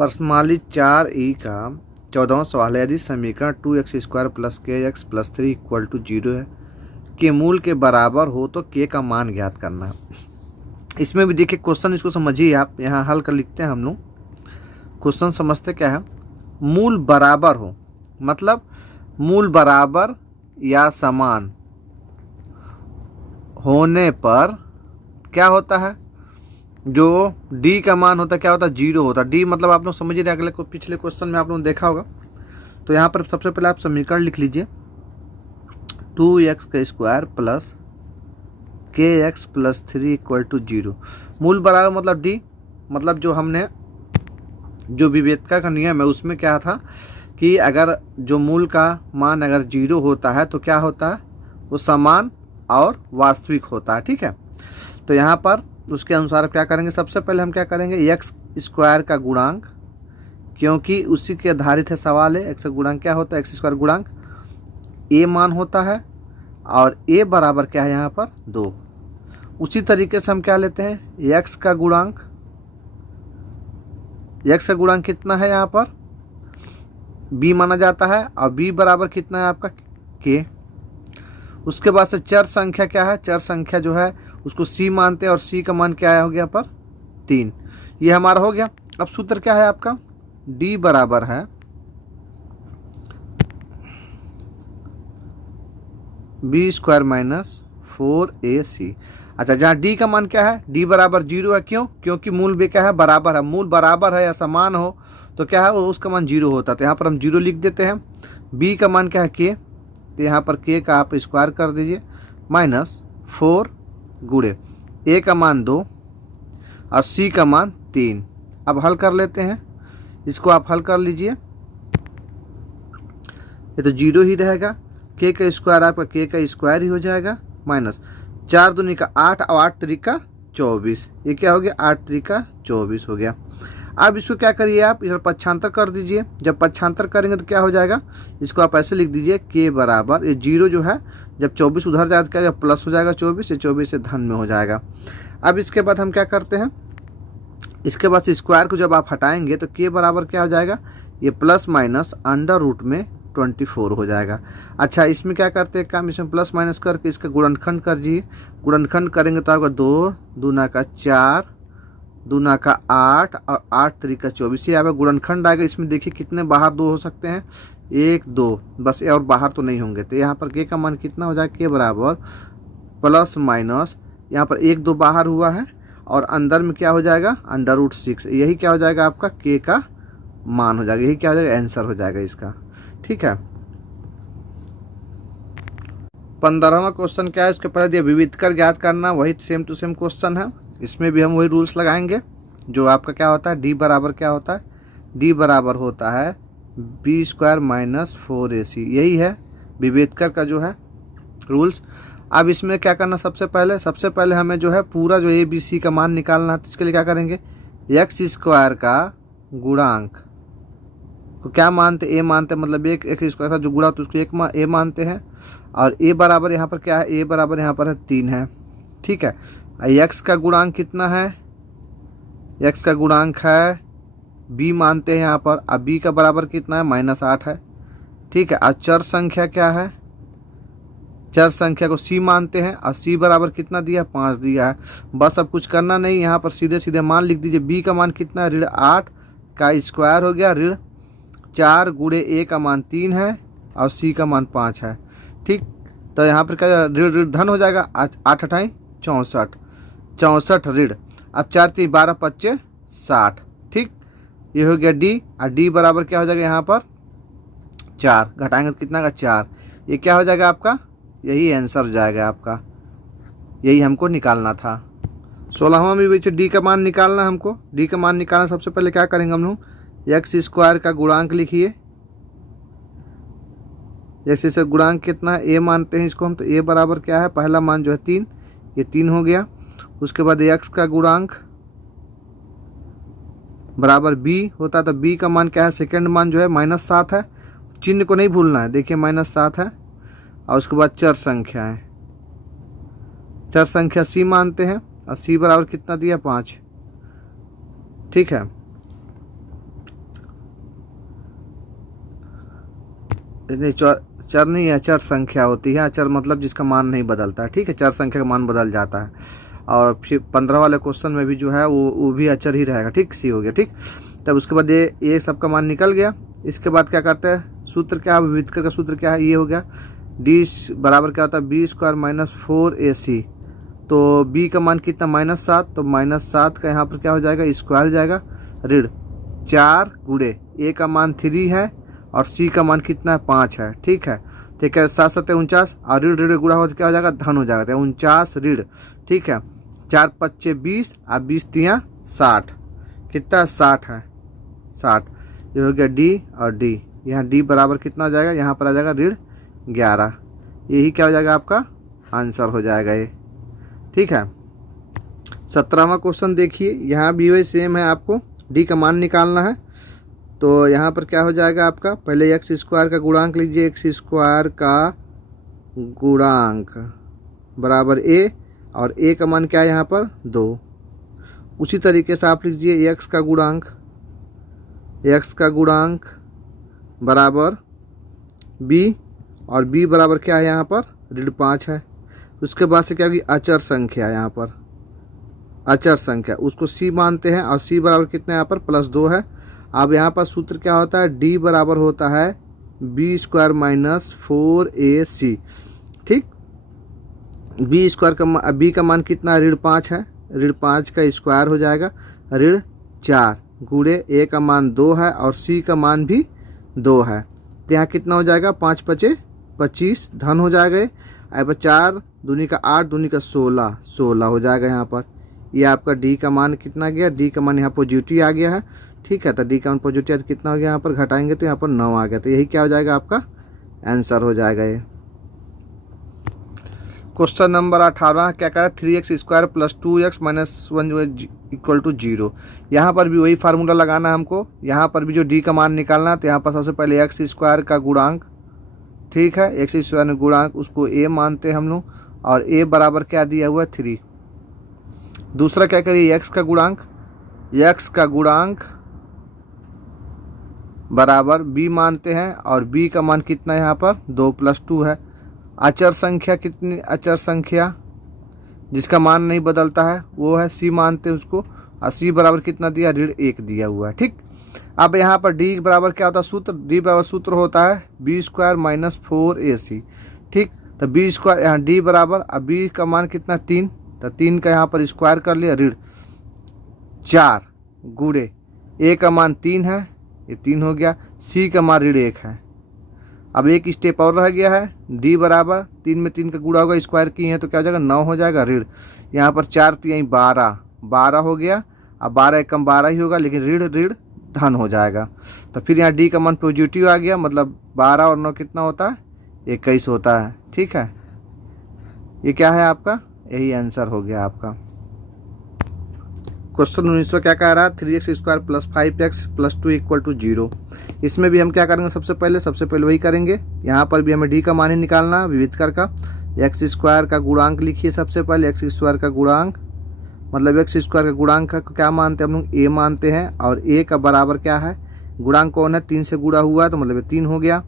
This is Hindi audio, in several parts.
प्रश्नावली 4E का 14वां सवाल है, यदि समीकरण 2x² plus kx plus 3 equal to 0 है के मूल के बराबर हो तो k का मान ज्ञात करना है। इसमें भी देखिए क्वेश्चन, इसको समझिए आप, यहाँ हल कर लिखते हैं हम लोग। क्वेश्चन समझते क्या है, मूल बराबर हो मतलब मूल बराबर या समान होने पर क्या होता है, जो d का मान होता है क्या होता है, 0 होता है। d मतलब आप लोग समझिए, अगले को पिछले क्वेश्चन में आप लोगों ने देखा होगा। तो यहाँ पर सबसे पहले आप समीकरण लिख लीजिए, 2x² plus kx plus 3 equal to 0। मूल बराबर मतलब d, मतलब जो हमने जो विवेचका का नियम है उसमें क्या था कि अगर जो मूल का मान अगर 0 होता है तो क्या होता है, वो समान और वास्तविक होता है। ठीक है, तो यहाँ पर उसके अनुसार क्या करेंगे, सबसे पहले हम क्या करेंगे, x² का गुणांक, क्योंकि उसी के आधारित है सवाल है। x का गुणांक क्या होता है, x² गुणांक a मान होता है और a बराबर क्या है यहाँ पर 2। उसी तरीके से हम क्या लेते हैं, x का गुणांक, x का गुणांक कितना है यहाँ पर b माना जाता है और b बराबर कितना है आपका k। उसके बाद से चर संख्या क्या है, चर संख्या जो है उसको c मानते हैं और c का मान क्या है, हो गया पर 3। ये हमारा हो गया। अब सूत्र क्या है आपका, d बराबर है b² माइनस 4ac। अच्छा, जहाँ d का मान क्या है, d बराबर 0 है, क्यों, क्योंकि मूल भी क्या है, बराबर है। मूल बराबर है या समान हो तो क्या है, वो उसका मान 0 होता है। तो यहाँ पर हम 0 लिख देते हैं। b का मान क्या है k, तो यहाँ पर k का आप स्क्वायर कर दीजिए, माइनस 4 गुणे a का मान 2 और c का मान 3। अब हल कर लेते हैं, इसको आप हल कर लीजिए। ये तो 0 ही रहेगा, k का स्क्वायर आपका k का स्क्वायर ही हो जाएगा, माइनस 4 दूनी का 8 और 8 तरीका 24। ये क्या हो गया, 8 तरीका 24 हो गया। अब इसको क्या करिए, आप इधर पक्षांतर कर दीजिए। जब पक्षांतर करेंगे तो क्या हो जाएगा, इसको आप ऐसे लिख दीजिए, k बराबर, ये 0 जो है जब 24 उधर जाएगा तो क्या जब प्लस हो जाएगा 24, ये 24 से धन में हो जाएगा। अब इसके बाद हम क्या करते हैं, इसके बाद स्क्वायर को जब आप हटाएंगे तो k बराबर क्या हो जाएगा, ये प्लस माइनस अंडर रूट में 24 हो जाएगा। अच्छा, इसमें क्या करते हैं काम, इसमें प्लस माइनस करके इसका गुणनखंड कर दीजिए। गुणनखंड करेंगे तो आपका 2 दूना का 4 दूना का 8 और 8 तरीका 24, ये आपका गुणनखंड आएगा। इसमें देखिए कितने बाहर 2 हो सकते हैं, 1 2 बस, और बाहर तो नहीं होंगे। तो यहाँ पर k का मान कितना हो जाएगा, k बराबर प्लस माइनस, यहाँ पर 1 2 बाहर हुआ है और अंदर में क्या हो जाएगा, अंडर रूट 6। यही क्या हो जाएगा आपका k का मान हो जाएगा, यही क्या हो जाएगा, आंसर हो जाएगा इसका। ठीक है, 15वां क्वेश्चन क्या है, उसके पहले दिया विविधकर ज्ञात करना, वही सेम टू सेम क्वेश्चन है। इसमें भी हम वही रूल्स लगाएंगे जो आपका क्या होता है, d बराबर क्या होता है, d बराबर होता है b² माइनस 4ac। यही है विवेचकर का जो है रूल्स। अब इसमें क्या करना, सबसे पहले हमें जो है पूरा जो a b c का मान निकालना है। तो इसके लिए क्या करेंगे, x² का गुणांक को क्या मानते, a मानते, मतलब एक x² था जो गुणा तो उसको a मानते हैं। और a बराबर यहाँ पर क्या है, a बराबर यहाँ पर है 3 है। ठीक है, x का गुणांक कितना है, x का गुणांक है b मानते हैं यहाँ पर, अब b का बराबर कितना है, -8 है। ठीक है, और चर संख्या क्या है, चर संख्या को c मानते हैं और c बराबर कितना दिया, 5 दिया है। बस अब कुछ करना नहीं, यहाँ पर सीधे सीधे मान लिख दीजिए। b का मान कितना है, -8 का स्क्वायर हो गया, 4 गुणे a का मान 3 है और c का मान 5 है। ठीक, तो यहाँ पर क्या ऋण धन हो जाएगा, 8 8 64 64 ऋण। अब 4 3 12 25 60। ठीक, ये हो गया d, और d बराबर क्या हो जाएगा, यहाँ पर 4 घटाएंगे तो कितना का 4। ये क्या हो जाएगा आपका, यही आंसर हो जाएगा आपका, यही हमको निकालना था। 16वां में भी d का मान निकालना हमको। d का मान निकालना, सबसे पहले क्या करेंगे हम लोग, x² का गुणांक लिखिए। जैसे से गुणांक कितना है, a मानते हैं इसको हम, तो a बराबर क्या है, पहला मान जो है 3, ये 3 हो गया। उसके बाद x का गुणांक बराबर b होता है, तो b का मान क्या है, सेकंड मान जो है -7 है, चिन्ह को नहीं भूलना है, देखिए -7 है। और उसके बाद चर संख्या है, चर संख्या c मानते हैं और c बराबर कितना दिया, 5। ठीक है, नहीं, चर नहीं है, अचर संख्या होती है। अचर मतलब जिसका मान नहीं बदलता है, ठीक है। चर संख्या का मान बदल जाता है। और फिर 15 वाले क्वेश्चन में भी जो है वो भी अचर ही रहेगा, ठीक। सी हो गया, ठीक। तब उसके बाद ये सबका मान निकल गया। इसके बाद क्या करते हैं, सूत्र क्या है, विविधकर का सूत्र क्या है, ये हो गया। डी बराबर क्या होता है, बी स्क्वायर माइनस 4ac। तो बी का मान कितना, -7, तो -7 का यहाँ पर क्या हो जाएगा, स्क्वायर हो जाएगा, ऋण 4 गुणे ए का मान 3 है और सी का मान कितना है, 5 है, ठीक है। ठीक है, 7 7 49 और ऋण ऋण गुणा हो तो क्या हो जाएगा, धन हो जाएगा। तो 49 ऋण, ठीक है। 4 5 20 और 20 3 60, कितना 60 है, 60। ये हो गया डी और डी। यहाँ डी बराबर कितना हो जाएगा, यहाँ पर आ जाएगा ऋण 11। यही क्या हो जाएगा, आपका आंसर हो जाएगा ये, ठीक है। 17वां क्वेश्चन देखिए, यहाँ भी वही सेम है, आपको डी का मान निकालना है। तो यहाँ पर क्या हो जाएगा आपका, पहले एक्स स्क्वायर का गुणांक लीजिए, एक्स स्क्वायर का गुणांक बराबर ए, और ए का मान क्या है यहाँ पर 2। उसी तरीके से आप लीजिए एक्स का गुणांक, एक्स का गुणांक बराबर बी, और बी बराबर क्या है यहाँ पर ऋण 5 है। उसके बाद से क्या होगी, अचर संख्या, यहाँ पर अचर संख्या उसको सी मानते हैं, और सी बराबर कितना यहाँ पर +2 है। अब यहाँ पर सूत्र क्या होता है, डी बराबर होता है बी स्क्वायर माइनस 4ac, ठीक। बी स्क्वायर का बी का मान कितना है, ऋण 5 है, ऋण 5 का स्क्वायर हो जाएगा, ऋण 4 गुणे ए का मान 2 है और सी का मान भी 2 है। तो यहाँ कितना हो जाएगा, 5 5 25 धन हो जाएगा। यहाँ पर 4 दूनी का 8 दूनी का 16, 16 हो जाएगा यहाँ पर। ये आपका डी का मान कितना गया, डी का मान यहाँ पॉजिटिव आ गया है, ठीक है। तो डी का मान पॉजिटिव तो कितना हो गया, यहाँ पर घटाएंगे तो यहाँ पर 9 आ गया। तो यही क्या हो जाएगा, आपका आंसर हो जाएगा ये। क्वेश्चन नंबर 18 क्या कह रहा है, 3x square plus 2x minus 1 equal to 0। यहाँ पर भी वही फार्मूला लगाना है हमको। यहाँ पर भी जो डी का मान निकालना है, तो यहाँ पर सबसे पहले एक्स स्क्वायर का गुणांक, ठीक है, एक्स स्क्वायर गुणांक उसको ए मानते हैं हम लोग, और ए बराबर क्या दिया हुआ है 3। दूसरा क्या करिए, एक्स का गुणांक, एक्स का गुणांक बराबर बी मानते हैं, और बी का मान कितना है यहाँ पर 2 + 2 है। अचर संख्या कितनी, अचर संख्या जिसका मान नहीं बदलता है वो है सी मानते हैं उसको, और सी बराबर कितना दिया, ऋण 1 दिया हुआ है, ठीक। अब यहाँ पर डी बराबर क्या होता है, सूत्र डी बराबर सूत्र होता है बी स्क्वायर माइनस 4ac, ठीक। तो बी स्क्वायर यहाँ डी बराबर, अब बी का मान कितना 3, तो 3 का यहाँ पर स्क्वायर कर लिया, ऋण 4 गुणे ए का मान 3 है, ये 3 हो गया, सी का मान ऋण 1 है। अब एक स्टेप और रह गया है, डी बराबर 3 में 3 का गुणा होगा, स्क्वायर की है तो क्या हो जाएगा 9 हो जाएगा, ऋण यहाँ पर 4 3 12 हो गया। अब 12 एकम 12 ही होगा, लेकिन ऋण ऋण धन हो जाएगा। तो फिर यहाँ डी का मान पॉजिटिव आ गया, मतलब 12 और 9 कितना होता है, 21 होता है, ठीक है। ये क्या है आपका, यही आंसर हो गया आपका। क्वेश्चन 19 क्या कह रहा है, 3x square plus 5x plus 2 equal to 0। इसमें भी हम क्या करेंगे, सबसे पहले वही करेंगे। यहाँ पर भी हमें डी का मान ही निकालना, विविधकर का। एक्स स्क्वायर का गुणांक लिखिए सबसे पहले, एक्स स्क्वायर का गुणांक मतलब एक्स स्क्वायर का गुणांक का क्या मानते हैं हम लोग, ए मानते हैं, और ए का बराबर क्या है, गुणांक कौन है, 3 से गुणा हुआ है तो मतलब 3 हो गया।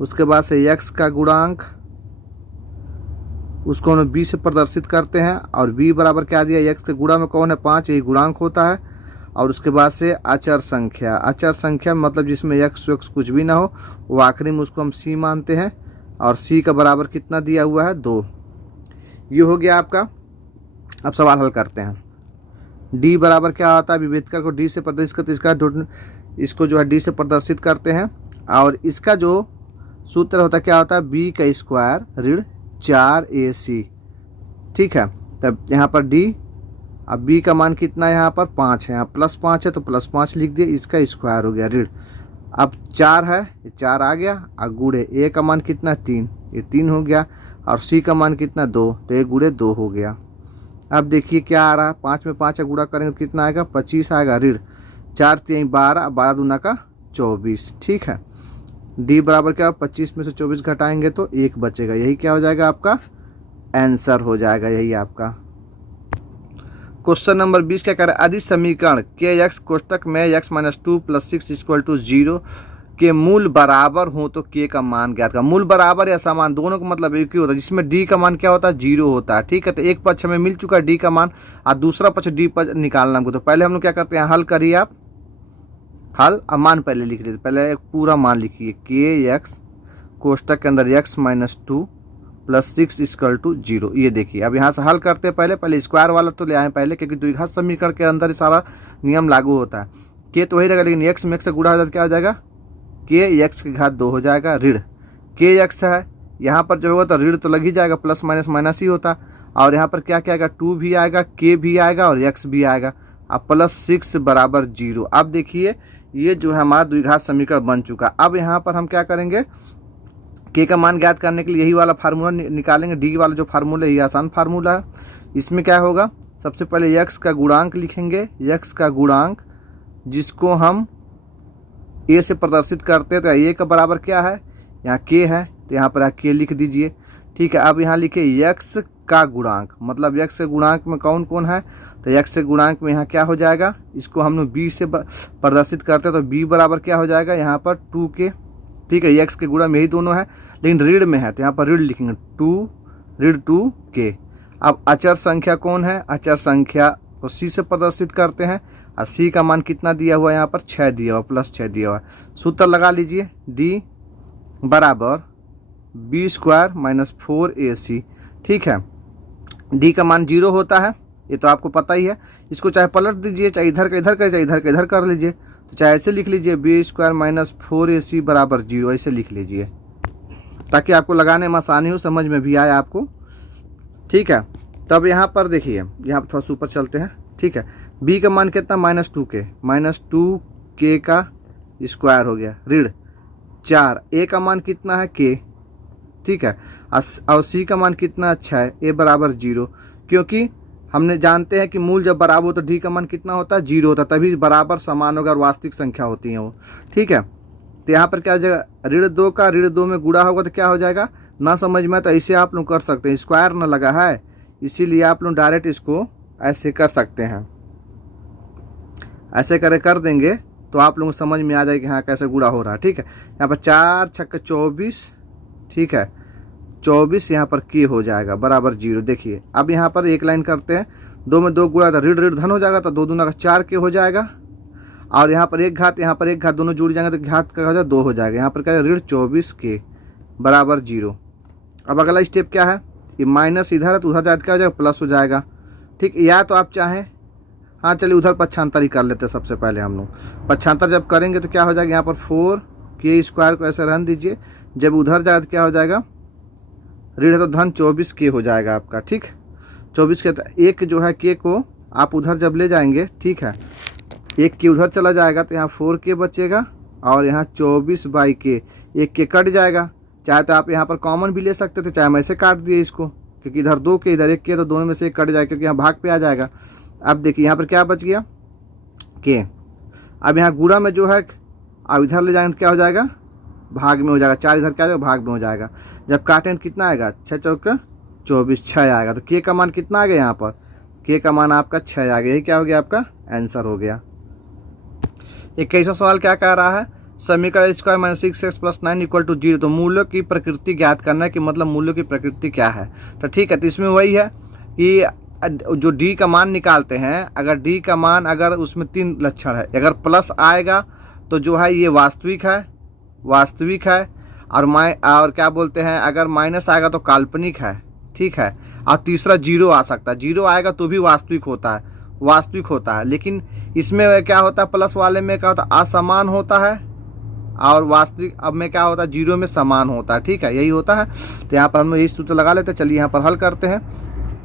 उसके बाद से एक्स का गुणांक उसको हम बी से प्रदर्शित करते हैं, और बी बराबर क्या दिया, एक्स के गुणा में कौन है 5, यही गुणांक होता है। और उसके बाद से अचर संख्या, अचर संख्या मतलब जिसमें एक्स वक्स कुछ भी ना हो, वो आखिरी में उसको हम सी मानते हैं, और सी का बराबर कितना दिया हुआ है 2। ये हो गया आपका। अब सवाल हल करते हैं। डी बराबर क्या होता है, विविधकर को डी से प्रदर्शित करते, इसको जो है डी से प्रदर्शित करते हैं, और इसका जो सूत्र होता है क्या होता है, बी का स्क्वायर ऋण 4ac, ठीक है। तब यहाँ पर डी, अब बी का मान कितना है, यहाँ पर 5 है, यहाँ +5 है तो +5 लिख दिए, इसका स्क्वायर हो गया ऋण। अब 4 है, ये 4 आ गया, और गुणे ए का मान कितना 3, ये 3 हो गया, और सी का मान कितना 2, तो ये गुणे 2 हो गया। अब देखिए क्या आ रहा है, 5 में 5 का गुणा करेंगे तो कितना आएगा, 25 आएगा, ऋण 4 3 12, 12 दूना का 24, ठीक है। डी बराबर क्या, 25 में से 24 घटाएंगे तो 1 बचेगा, यही क्या हो जाएगा आपका आंसर हो जाएगा, यही आपका। क्वेश्चन नंबर 20 क्या कह रहा है, आदि समीकरण के एक्स कोष्टक में x - 2 + 6 = 0 के मूल बराबर हो तो के का मान ज्ञात का। मूल बराबर या समान दोनों का मतलब एक ही होता है, जिसमें डी का मान क्या होता है 0 होता है। ठीक है, तो एक पक्ष हमें मिल चुका है डी का मान और दूसरा पक्ष डी पर निकालना हमको। तो पहले हम लोग क्या करते हैं, हल करिए आप, हल अब मान पहले लिख लीजिए। पहले एक पूरा मान लिखिए, के एक्स कोष्टक के अंदर x - 2 + 6 = 0। ये देखिए अब यहाँ से हल करते हैं। पहले स्क्वायर वाला तो ले आए पहले, क्योंकि द्विघात समीकरण के अंदर सारा नियम लागू होता है। के तो वही रहेगा, लेकिन x में x से गुणा हो जाता क्या हो जाएगा, के x की घात 2 हो जाएगा ऋण के x है। यहाँ पर जो होगा तो ऋण तो लग ही जाएगा, प्लस माइनस माइनस ही होता। और यहाँ पर क्या क्या आएगा, 2 भी आएगा, के भी आएगा और x भी आएगा। अब +6 = 0। अब देखिए ये जो है हमारा द्विघात समीकरण बन चुका। अब यहाँ पर हम क्या करेंगे, के का मान ज्ञात करने के लिए यही वाला फार्मूला निकालेंगे। डी वाला जो फार्मूला है ये आसान फार्मूला है। इसमें क्या होगा, सबसे पहले x का गुणांक लिखेंगे, x का गुणांक जिसको हम a से प्रदर्शित करते हैं। तो a का बराबर क्या है, यहाँ k है, तो यहाँ पर k लिख दीजिए। ठीक है, अब यहाँ लिखिए x का गुणांक, मतलब x के गुणांक में कौन कौन है, तो x के गुणांक में यहाँ क्या हो जाएगा, इसको हम लोग b से प्रदर्शित करते हैं। तो b बराबर क्या हो जाएगा, यहाँ पर 2k। ठीक है, x के गुणा में यही दोनों है, लेकिन ऋण में है तो यहाँ पर ऋण लिखेंगे 2k। अब अचर संख्या कौन है, अचर संख्या को c से प्रदर्शित करते हैं और c का मान कितना दिया हुआ है, यहाँ पर 6 दिया हुआ, +6 दिया हुआ है। सूत्र लगा लीजिए, d बराबर b² - 4ac। ठीक है, d का मान 0 होता है, ये तो आपको पता ही है। इसको चाहे पलट दीजिए, चाहे इधर का इधर कर, चाहे इधर का इधर कर लीजिए। तो चाहे ऐसे लिख लीजिए, b² - 4ac = 0, ऐसे लिख लीजिए ताकि आपको लगाने में आसानी हो, समझ में भी आए आपको। ठीक है, तब यहाँ पर देखिए, यहाँ पर थोड़ा सा ऊपर चलते हैं। ठीक है, b का मान कितना, -2k, -2k का स्क्वायर हो गया ऋण 4। a का मान कितना है k। ठीक है, और c का मान कितना, 6, a बराबर 0। क्योंकि हमने जानते हैं कि मूल जब बराबर हो तो d का मान कितना होता है, 0 होता है, तभी बराबर समान होगा और वास्तविक संख्या होती है वो। ठीक है, तो यहाँ पर क्या हो जाएगा, ऋण 2 का ऋण 2 में गुणा होगा तो क्या हो जाएगा, ना समझ में तो ऐसे आप लोग कर सकते हैं, स्क्वायर ना लगा है इसीलिए आप लोग डायरेक्ट इसको ऐसे कर सकते हैं। ऐसे कर देंगे तो आप लोगों को समझ में आ जाएगा कि हाँ कैसे गुणा हो रहा है। ठीक है, यहाँ पर 4 × 24। ठीक है, 24 यहाँ पर k हो जाएगा बराबर 0। देखिए अब यहाँ पर एक लाइन करते हैं, 2 में 2 गुणा तो ऋण धन हो जाएगा, तो 2 दूना का 4k हो जाएगा। और यहाँ पर एक घात, यहाँ पर एक घात, दोनों जुड़ जाएंगे तो घात का हो जाएगा 2 हो जाएगा। यहाँ पर क्या है, ऋण 24k = 0। अब अगला स्टेप क्या है, ये माइनस इधर है तो उधर जाए क्या हो जाएगा, प्लस हो जाएगा। ठीक, या तो आप चाहें, हाँ चलिए उधर पक्षांतर ही कर लेते हैं। सबसे पहले हम लोग पक्षांतर जब करेंगे तो क्या हो जाएगा, यहाँ पर 4k² को ऐसे रहने दीजिए। जब उधर जाए तो क्या हो जाएगा, ऋण है तो धन 24k हो जाएगा आपका। ठीक, 24 के, एक जो है k को आप उधर जब ले जाएंगे, ठीक है, एक k उधर चला जाएगा तो यहाँ 4k बचेगा और यहाँ 24/k, एक k कट जाएगा। चाहे तो आप यहाँ पर कॉमन भी ले सकते थे, चाहे हम ऐसे काट दिए इसको, क्योंकि इधर 2k इधर 1k, तो दोनों में से एक कट जाएगा क्योंकि यहाँ भाग पे आ जाएगा। अब देखिए यहाँ पर क्या बच गया, k। अब यहाँ गुणा में जो है, अब इधर ले जाएंगे तो क्या हो जाएगा, भाग में हो जाएगा। 4 इधर क्या हो जाएगा, भाग में हो जाएगा। जब काटें तो कितना आएगा, 6 × 4 = 24, 6 आएगा। तो k का मान कितना आ गया, यहाँ पर k का मान आपका 6 आ गया। यही क्या हो गया, आपका आंसर हो गया। 21वां सवाल क्या कह रहा है, समीकरण स्क्वायर - 6x + 9 = 0। तो मूल्यों की प्रकृति ज्ञात करना कि मतलब मूल्यों की प्रकृति क्या है। तो ठीक है, तो इसमें वही है कि जो d का मान निकालते हैं, अगर d का मान, अगर उसमें 3 लक्षण है, अगर प्लस आएगा तो जो है ये वास्तविक है, और क्या बोलते हैं, अगर माइनस आएगा तो काल्पनिक है। ठीक है, और तीसरा 0 आ सकता है, 0 आएगा तो भी वास्तविक होता है। लेकिन इसमें क्या होता है, प्लस वाले में क्या होता है, असमान होता है, और वास्तविक अब में क्या होता है, 0 में समान होता है। ठीक है, यही होता है। तो यहाँ पर हम यही सूत्र लगा लेते हैं। चलिए यहाँ पर हल करते हैं,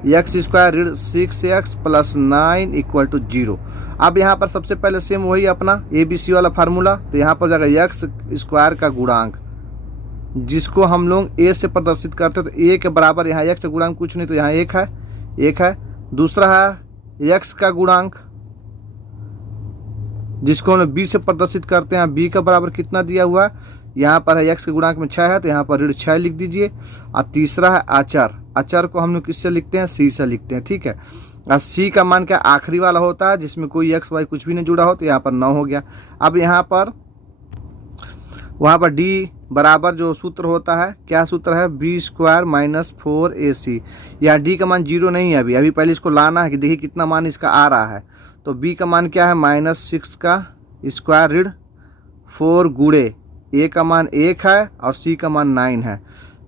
x² ऋण 6x + 9 = 0। अब यहाँ पर सबसे पहले सेम वही अपना ABC वाला फार्मूला। तो यहाँ पर जाएगा x² का गुणांक, जिसको हम लोग a से प्रदर्शित करते हैं। तो a के बराबर यहाँ x का गुणांक कुछ नहीं, तो यहाँ 1 है। दूसरा है x का गुणांक, जिसको हम b से प्रदर्शित करते हैं। b का बराबर कितना दिया हुआ है, यहाँ पर है x के गुणांक में 6 है, तो यहाँ पर ऋण 6 लिख दीजिए। और तीसरा है अचर को हम लोग किससे लिखते हैं, c से लिखते हैं। ठीक है, और c का मान क्या आखिरी वाला होता है, जिसमें कोई x y कुछ भी नहीं जुड़ा हो, तो यहाँ पर 9 हो गया। अब यहाँ पर वहाँ पर डी बराबर जो सूत्र होता है, क्या सूत्र है, बी स्क्वायर माइनस 4ac। यहाँ डी का मान 0 नहीं है अभी पहले इसको लाना है कि देखिए कितना मान इसका आ रहा है। तो बी का मान क्या है, -6 का स्क्वायर ऋण 4 गुणे ए का मान 1 है और सी का मान 9 है।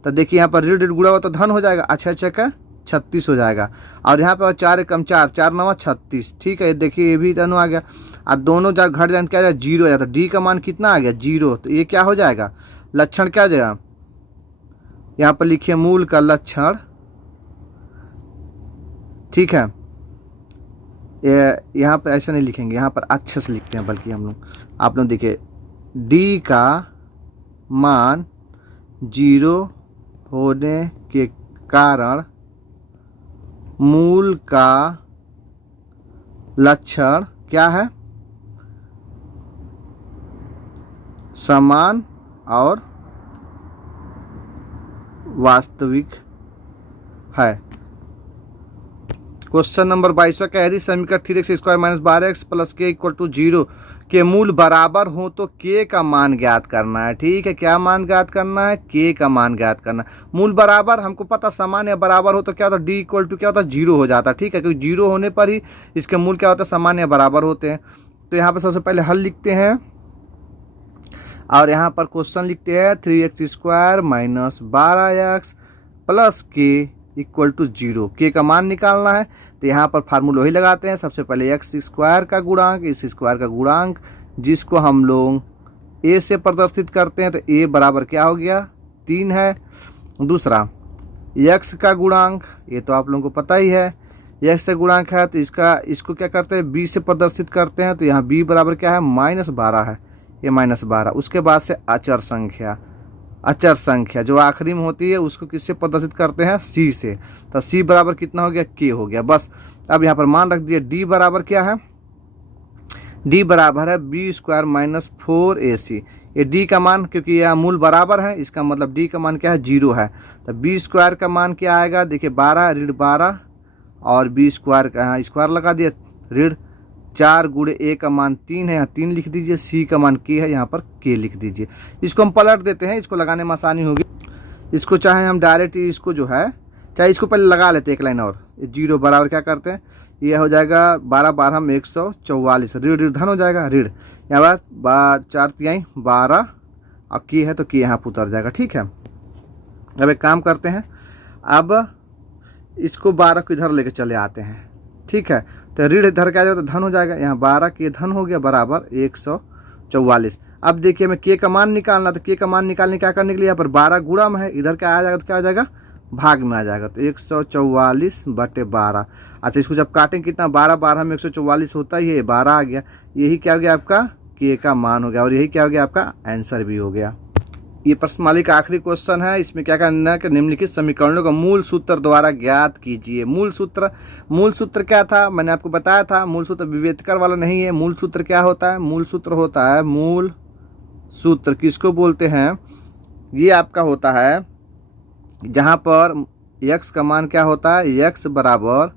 तो देखिए यहाँ पर ऋण ऋण गुणा हुआ तो धन हो जाएगा, अच्छा का 36 हो जाएगा। और यहाँ पर 4 एकम 4, 4 9 36, ठीक है। देखिए ये भी धन आ गया और दोनों जा घट जाए क्या आ जाए, 0 हो जाता है। डी का मान कितना आ गया, 0। तो ये क्या हो जाएगा, लक्षण क्या आ जाएगा, यहाँ पर लिखिए मूल का लक्षण, ठीक है। यहाँ पर ऐसा नहीं लिखेंगे, यहाँ पर अच्छे से लिखते हैं बल्कि हम लोग, आप लोग देखिए डी का मान 0 होने के कारण मूल का लक्षण क्या है, समान और वास्तविक है। क्वेश्चन नंबर 22 का, यदि समीकरण 3x square minus 12x plus के इक्वल टू 0 के मूल बराबर हो तो k का मान ज्ञात करना है। ठीक है, क्या मान ज्ञात करना है, k का मान ज्ञात करना है। मूल बराबर हमको पता, समान या बराबर हो तो क्या होता है, d इक्वल टू क्या होता है, 0 हो जाता है। ठीक है, क्योंकि 0 होने पर ही इसके मूल क्या होता है, समान या बराबर होते हैं। तो यहाँ पर सबसे पहले हल लिखते हैं और यहाँ पर क्वेश्चन लिखते हैं 3x square minus 12x plus के इक्वल टू 0, के का मान निकालना है। तो यहाँ पर फार्मूला वही लगाते हैं, सबसे पहले एक्स स्क्वायर का गुणांक, इस स्क्वायर का गुणांक जिसको हम लोग a से प्रदर्शित करते हैं। तो a बराबर क्या हो गया, 3 है। दूसरा x का गुणांक, ये तो आप लोगों को पता ही है, x से गुणांक है तो इसको क्या करते हैं, b से प्रदर्शित करते हैं। तो यहाँ b बराबर क्या है, -12 है, ये -12। उसके बाद से अचर संख्या जो आखिरी में होती है उसको किससे प्रदर्शित करते हैं, c से। तो c बराबर कितना हो गया, k हो गया। बस अब यहाँ पर मान रख दिए, d बराबर क्या है, d बराबर है b स्क्वायर माइनस 4ac। ये d का मान, क्योंकि यह मूल बराबर है, इसका मतलब d का मान क्या है, 0 है। तो b स्क्वायर का मान क्या आएगा, देखिए 12 ऋण 12 और b स्क्वायर का यहाँ स्क्वायर लगा दिया, ऋण 4 गुणे a का मान 3 है, यहाँ 3 लिख दीजिए, c का मान k है, यहाँ पर k लिख दीजिए। इसको हम पलट देते हैं, इसको लगाने में आसानी होगी। इसको चाहे हम डायरेक्ट इसको जो है, चाहे इसको पहले लगा लेते हैं एक लाइन और, 0 बराबर क्या करते हैं, ये हो जाएगा 12 12 में 144, ऋण ऋण धन हो जाएगा, ऋण यहाँ पर 4 तिहाई 12 और k है तो k यहाँ पर उतर जाएगा। ठीक है, अब एक काम करते हैं, अब इसको 12 को इधर लेके चले आते हैं। ठीक है, तो ऋण इधर क्या आ जाएगा तो धन हो जाएगा, यहाँ 12 के धन हो गया बराबर 144। अब देखिए हमें के का मान निकालना, तो के का मान निकालने क्या करने के लिए, यहाँ पर 12 गुणा में है, इधर क्या आ जाएगा तो क्या आ जाएगा, भाग में आ जाएगा। तो 144/12। अच्छा, इसको जब काटेंगे कितना, 12 12 में 144 होता ही है, 12 आ गया। यही क्या हो गया आपका, के का मान हो गया और यही क्या हो गया आपका आंसर भी हो गया। ये प्रश्नमाली का आखिरी क्वेश्चन है। इसमें क्या करना है कि निम्नलिखित समीकरणों का मूल सूत्र द्वारा ज्ञात कीजिए। मूल सूत्र क्या था, मैंने आपको बताया था, मूल सूत्र विभेदकर वाला नहीं है। मूल सूत्र क्या होता है, मूल सूत्र होता है, मूल सूत्र किसको बोलते हैं, ये आपका होता है जहाँ पर x का मान क्या होता है, x बराबर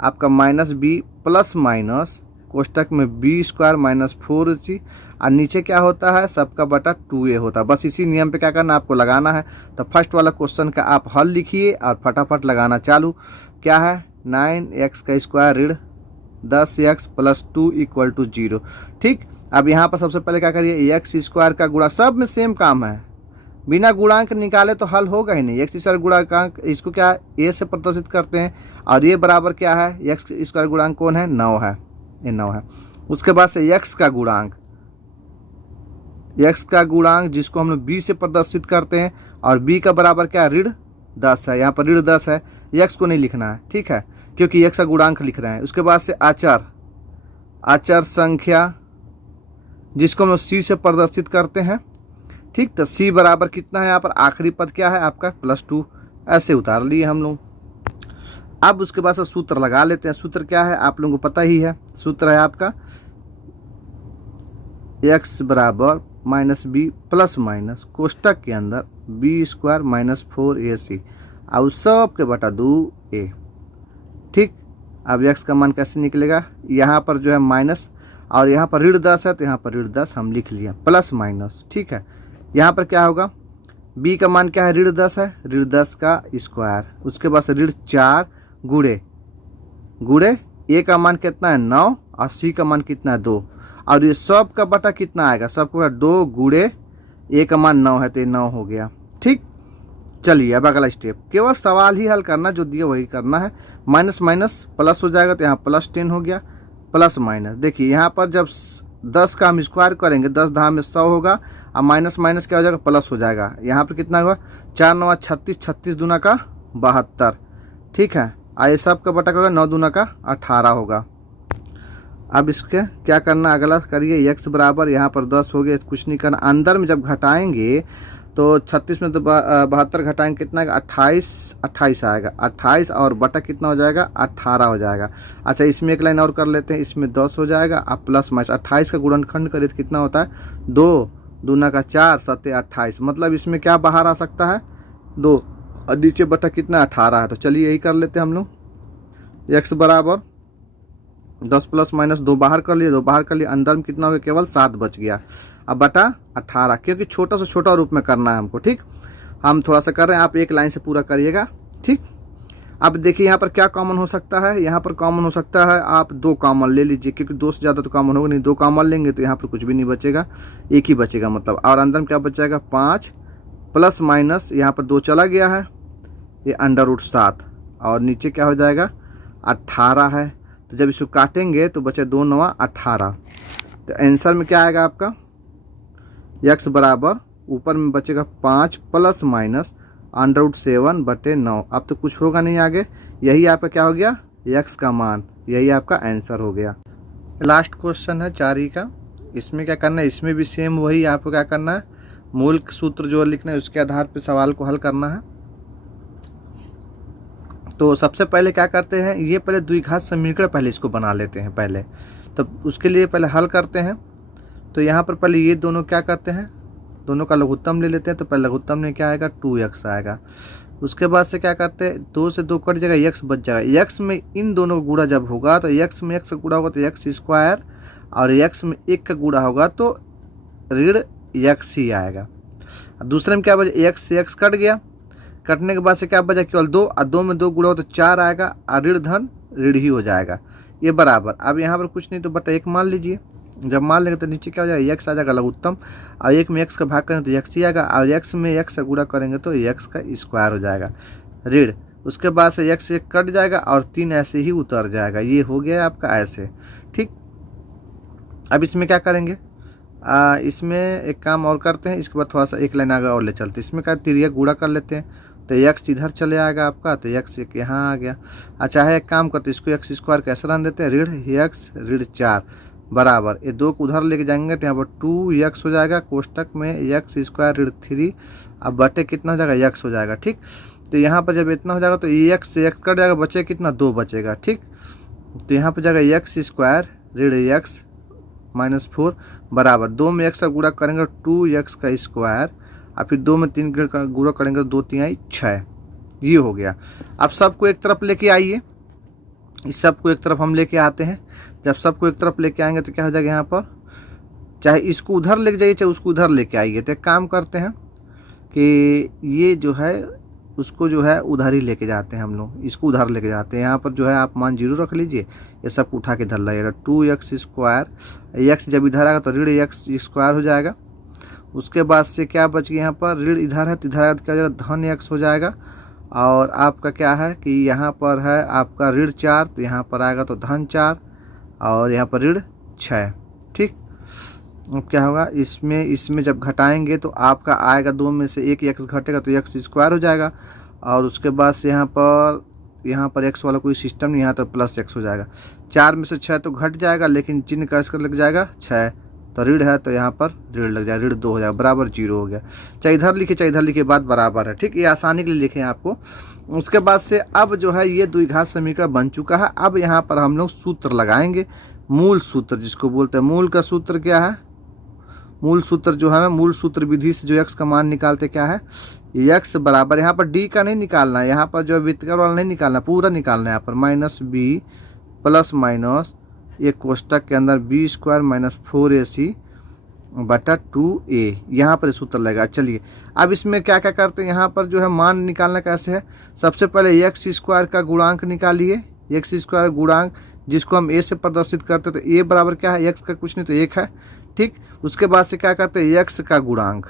आपका -b प्लस माइनस कोष्टक में b स्क्वायर माइनस 4ac और नीचे क्या होता है, सबका बटा 2a होता है। बस इसी नियम पे क्या करना, आपको लगाना है। तो फर्स्ट वाला क्वेश्चन का आप हल लिखिए और फटाफट लगाना चालू। क्या है, 9x का स्क्वायर ऋण 10x प्लस 2 इक्वल टू 0। ठीक, अब यहाँ पर सबसे पहले क्या करिए, x स्क्वायर का गुणा, सब में सेम काम है, बिना गुणांक निकाले तो हल होगा ही नहीं। एक्स स्क्वायर गुणांक, इसको क्या a से प्रदर्शित करते हैं और ये बराबर क्या है, एक्स स्क्वायर गुणांक कौन है, 9 है, ये 9 है। उसके बाद से x का गुणांक जिसको हम लोग b से प्रदर्शित करते हैं और b का बराबर क्या है, ऋण 10 है, यहाँ पर ऋण 10 है, x को नहीं लिखना है। ठीक है, क्योंकि x का गुणांक लिख रहे हैं। उसके बाद से आचार संख्या जिसको हम लोग c से प्रदर्शित करते हैं। ठीक, तो c बराबर कितना है, यहाँ पर आखिरी पद क्या है आपका +2, ऐसे उतार लिए हम लोग। अब उसके बाद से सूत्र लगा लेते हैं। सूत्र क्या है, आप लोगों को पता ही है, सूत्र है आपका x बराबर -b प्लस माइनस कोष्टक के अंदर b स्क्वायर माइनस 4ac और सब के बटा 2a। ठीक, अब x का मान कैसे निकलेगा, यहाँ पर जो है माइनस और यहाँ पर ऋण 10 है तो यहाँ पर ऋण 10 हम लिख लिया, प्लस माइनस। ठीक है, यहाँ पर क्या होगा, b का मान क्या है, ऋण 10 है, ऋण 10 का स्क्वायर, उसके बाद से ऋण 4 गुणे a का मान कितना है 9 और c का मान कितना है 2, और ये सब का बटा कितना आएगा, सबको 2 गुणे a का मान 9 है तो ये 9 हो गया। ठीक, चलिए अब अगला स्टेप, केवल सवाल ही हल करना, जो दिया वही करना है। माइनस माइनस प्लस हो जाएगा तो यहाँ प्लस 10 हो गया, प्लस माइनस देखिए यहाँ पर जब 10 का हम स्क्वायर करेंगे 10 धाम में 100 होगा, और माइनस माइनस क्या हो जाएगा, प्लस हो जाएगा। यहाँ पर कितना होगा, 4 9 36, 36 दूना का 72। ठीक है, और ये सब का बटा होगा 9 दूना का 18 होगा। अब इसके क्या करना, अगला करिए, x बराबर यहाँ पर 10 हो गया, कुछ नहीं करना। अंदर में जब घटाएंगे तो 36 में तो 72 घटाएंगे कितना आएगा, 28 आएगा, 28 और बटा कितना हो जाएगा, 18 हो जाएगा। अच्छा, इसमें एक लाइन और कर लेते हैं, इसमें 10 हो जाएगा, अब प्लस माइनस 28 का गुणनखंड करिए तो कितना होता है, 2 दूना का 4 7 28, मतलब इसमें क्या बाहर आ सकता है 2, और नीचे बटा कितना 18 है। तो चलिए यही कर लेते हैं हम लोग, x बराबर 10 प्लस माइनस 2 बाहर कर लिए, 2 बाहर कर लिए, अंदर में कितना हो गया, केवल 7 बच गया, अब बटा 18, क्योंकि छोटा से छोटा रूप में करना है हमको। ठीक, हम थोड़ा सा कर रहे हैं, आप एक लाइन से पूरा करिएगा। ठीक, अब देखिए यहाँ पर क्या कॉमन हो सकता है, यहाँ पर कॉमन हो सकता है, आप 2 कॉमन ले लीजिए, क्योंकि 2 से ज़्यादा तो कॉमन होगा नहीं, 2 कॉमन लेंगे तो यहाँ पर कुछ भी नहीं बचेगा, एक ही बचेगा मतलब, और अंदर में क्या बचेगा 5 प्लस माइनस यहाँ पर 2 चला गया है, ये अंडर रूट 7, और नीचे क्या हो जाएगा 18 है। तो जब इसको काटेंगे तो बचे 2 9 18, तो आंसर में क्या आएगा आपका, x बराबर ऊपर में बचेगा 5 प्लस माइनस √7/9। अब तो कुछ होगा नहीं आगे, यही आपका क्या हो गया, x का मान, यही आपका आंसर हो गया। लास्ट क्वेश्चन है 4 का, इसमें क्या करना है, इसमें भी सेम वही आपको क्या करना है, मूल सूत्र जो लिखना है उसके आधार पर सवाल को हल करना है। तो सबसे पहले क्या करते हैं, ये पहले द्विघात समीकरण पहले इसको बना लेते हैं पहले, तो उसके लिए पहले हल करते हैं। तो यहाँ पर पहले ये दोनों क्या करते हैं, दोनों का लघुत्तम ले लेते हैं, तो पहले लघुत्तम में क्या आएगा 2x आएगा। उसके बाद से क्या करते हैं, 2 से 2 कट जाएगा, x बच जाएगा, x में इन दोनों का गुणा जब होगा तो x में x का गुणा होगा तो x स्क्वायर, और x में 1 का गुणा होगा तो ऋण x ही आएगा। दूसरे में क्या बचा, x से x कट गया, कटने के बाद से क्या बचा, केवल 2, और 2 में 2 गुणा हो तो 4 आएगा, और ऋण धन ऋण ही हो जाएगा, ये बराबर। अब यहाँ पर कुछ नहीं तो बटा 1 मान लीजिए, जब मान लेंगे तो नीचे क्या हो जाएगा, x आ जाएगा लघुत्तम, और 1 में x का भाग करेंगे तो x ही आएगा, और x में x का गुणा करेंगे तो x का स्क्वायर हो जाएगा ऋण। उसके बाद से x से कट जाएगा और 3 ऐसे ही उतर जाएगा, ये हो गया आपका ऐसे। ठीक, अब इसमें क्या करेंगे, इसमें एक काम और करते हैं, इसके बाद थोड़ा सा एक लाइन आगे और ले चलते हैं, इसमें क्या तिरिया गुणा कर लेते हैं, तो x इधर चले आएगा आपका, तो x एक यहाँ आ गया। अच्छा है, एक काम करते हैं, इसको x स्क्वायर कैसे रन देते हैं, ऋण x ऋण 4 बराबर, ये 2 को उधर लेके जाएंगे तो यहाँ पर 2x हो जाएगा, कोष्टक में x स्क्वायर ऋण 3, अब बटे कितना हो जाएगा, x हो जाएगा। ठीक, तो यहाँ पर जब इतना हो जाएगा तो x से x कट जाएगा, बचे कितना 2 बचेगा। ठीक, तो यहाँ पर जाएगा x स्क्वायर ऋण x -4 बराबर, 2 में x का गुणा करेंगे 2x का स्क्वायर, और फिर 2 में 3 का गुणा करेंगे 2 3 6, ये हो गया। अब सबको एक तरफ लेके आइए, इस सबको एक तरफ हम लेके आते हैं, जब सबको एक तरफ लेके आएंगे तो क्या हो जाएगा, यहाँ पर चाहे इसको उधर लेके जाइए चाहे उसको उधर लेके आइए, तो एक काम करते हैं कि ये जो है उसको जो है उधर ही लेके जाते हैं हम लोग, इसको उधर लेके जाते हैं। यहाँ पर जो है आप मान 0 रख लीजिए, ये सब उठा के इधर लाइएगा, 2x स्क्वायर, x जब इधर आएगा तो ऋण x स्क्वायर हो जाएगा। उसके बाद से क्या बच गया, यहाँ पर ऋण इधर है तो इधर आएगा तो क्या हो जाएगा, धन x हो जाएगा, और आपका क्या है कि यहाँ पर है आपका ऋण 4, तो यहाँ पर आएगा तो धन 4, और यहाँ पर ऋण 6। ठीक, अब क्या होगा, इसमें जब घटाएंगे तो आपका आएगा 2 में से 1 x घटेगा तो x स्क्वायर हो जाएगा, और उसके बाद से यहाँ पर x वाला कोई सिस्टम नहीं, यहाँ तो प्लस x हो जाएगा। 4 में से 6 तो घट जाएगा, लेकिन चिन्ह का इसका लग जाएगा 6, तो ऋण है तो यहाँ पर ऋण लग जाएगा, ऋण 2 हो जाएगा, बराबर 0 हो गया। चाहे इधर लिखे चाहे इधर लिखे, बात बराबर है। ठीक, ये आसानी के लिए लिखे हैं आपको। उसके बाद से अब जो है ये द्विघात समीकरण बन चुका है। अब यहाँ पर हम लोग सूत्र लगाएंगे, मूल सूत्र जिसको बोलते हैं। मूल का सूत्र क्या है, मूल सूत्र जो है मूल सूत्र विधि से जो x का मान निकालते क्या है, x बराबर, यहाँ पर d का नहीं निकालना है, यहाँ पर जो व्युत्क्रम वाला नहीं निकालना, पूरा निकालना है। यहाँ पर -b प्लस माइनस एक कोष्टक के अंदर b² -4ac बटा 2a, यहाँ पर सूत्र लगेगा। चलिए अब इसमें क्या क्या करते हैं, यहाँ पर जो है मान निकालना कैसे है, सबसे पहले एक्स स्क्वायर का गुणांक निकालिए, एक्स स्क्वायर गुणांक जिसको हम a से प्रदर्शित करते तो a बराबर क्या है, x का कुछ नहीं तो 1 है, ठीक। उसके बाद से क्या करते हैं, x का गुणांक,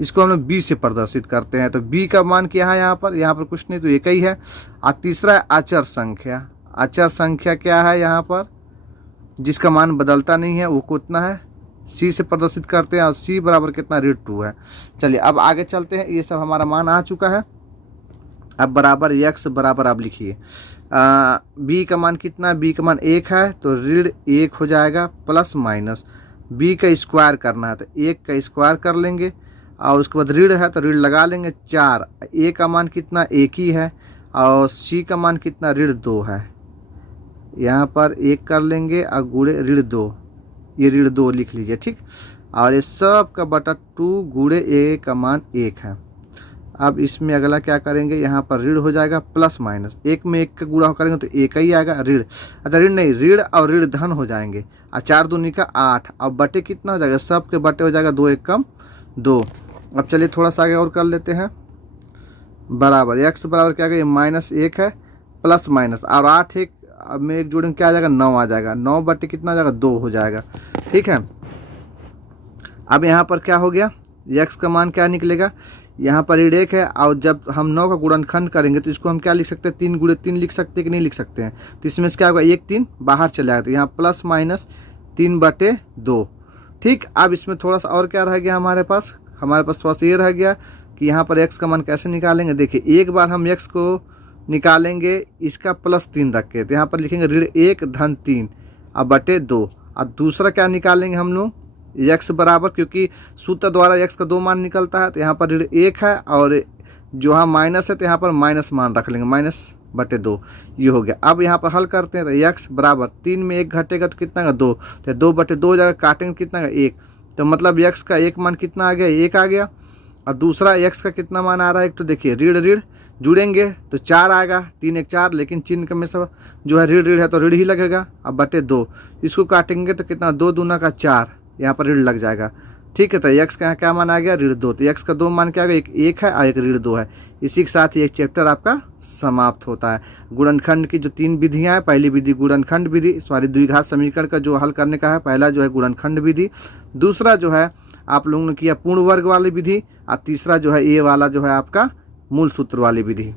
इसको हम लोग b से प्रदर्शित करते हैं, तो b का मान क्या है यहाँ पर कुछ नहीं तो 1 ही है। और तीसरा है अचर संख्या, अचर संख्या क्या है यहाँ पर, जिसका मान बदलता नहीं है, वो कितना है, c से प्रदर्शित करते हैं, और c बराबर कितना, √2 है। चलिए अब आगे चलते हैं, ये सब हमारा मान आ चुका है। अब बराबर x बराबर आप लिखिए, b का मान कितना, b का मान 1 है, तो ऋण 1 हो जाएगा, प्लस माइनस b का स्क्वायर करना है तो 1 का स्क्वायर कर लेंगे, और उसके बाद ऋण है तो ऋण लगा लेंगे 4, a का मान कितना 1 ही है, और c का मान कितना ऋण 2 है, यहाँ पर 1 कर लेंगे और गुणे ऋण 2, ये ऋण 2 लिख लीजिए, ठीक। और ये सब का बटा 2 गुणे a का मान 1 है। अब इसमें अगला क्या करेंगे, यहाँ पर ऋण हो जाएगा प्लस माइनस, 1 में 1 का गुणा करेंगे तो 1 ही आएगा, ऋण, अच्छा ऋण नहीं, ऋण और ऋण धन हो जाएंगे, और 4 दूनी का 8, और बटे कितना हो जाएगा, सब के बटे हो जाएगा 2 1 कम 2। अब चलिए थोड़ा सा आगे और कर लेते हैं, बराबर x बराबर क्या है, -1 है, प्लस माइनस, और 8 1 अब में 1 जोड़ेंगे क्या आ जाएगा, 9 आ जाएगा, 9 बटे कितना आ जाएगा, 2 हो जाएगा, ठीक है। अब यहाँ पर क्या हो गया, x का मान क्या निकलेगा, यहाँ पर ऋण 1 है, और जब हम 9 का गुणनखंड करेंगे तो इसको हम क्या लिख सकते हैं, 3 गुणे 3 लिख सकते हैं कि नहीं लिख सकते हैं, तो इसमें से क्या होगा, 1 3 बाहर चले आएगा, तो यहाँ प्लस माइनस 3/2, ठीक। अब इसमें थोड़ा सा और क्या रह गया हमारे पास थोड़ा सा ये रह गया कि यहाँ पर x का मान कैसे निकालेंगे, देखिए एक बार हम x को निकालेंगे इसका +3 रख के, तो यहाँ पर लिखेंगे ऋण 1 धन 3 और बटे 2, और दूसरा क्या निकालेंगे हम लोग, x बराबर, क्योंकि सूत्र द्वारा x का 2 मान निकलता है, तो यहाँ पर ऋण 1 है, और जो यहाँ माइनस है तो यहाँ पर माइनस मान रख लेंगे, -/2, ये हो गया। अब यहाँ पर हल करते हैं, तो x बराबर 3 में 1 घटेगा तो कितना का 2, तो 2/2 हो जाएगा, काटेंगे कितना का 1, तो मतलब x का 1 मान कितना आ गया, 1 आ गया। और दूसरा x का कितना मान आ रहा है, एक तो देखिए ऋण ऋण जुड़ेंगे तो 4 आएगा, 3 1 4, लेकिन चिन्ह का में सब जो है ऋण है तो ऋण ही लगेगा, अब बटे 2, इसको काटेंगे तो कितना, 2 दूना का 4, यहाँ पर ऋण लग जाएगा, ठीक है। तो x का क्या मान आ गया, ऋण 2, तो x का 2 मान क्या आ गया, एक 1 है और एक ऋण 2 है। इसी के साथ ये चैप्टर आपका समाप्त होता है। गुणनखंड की जो 3 विधियाँ हैं, पहली विधि गुणनखंड विधि, द्विघात समीकरण का जो हल करने का है, पहला जो है गुणनखंड विधि, दूसरा जो है आप लोगों ने किया पूर्ण वर्ग वाली विधि, और तीसरा जो है ये वाला जो है आपका मूल सूत्र वाली विधि।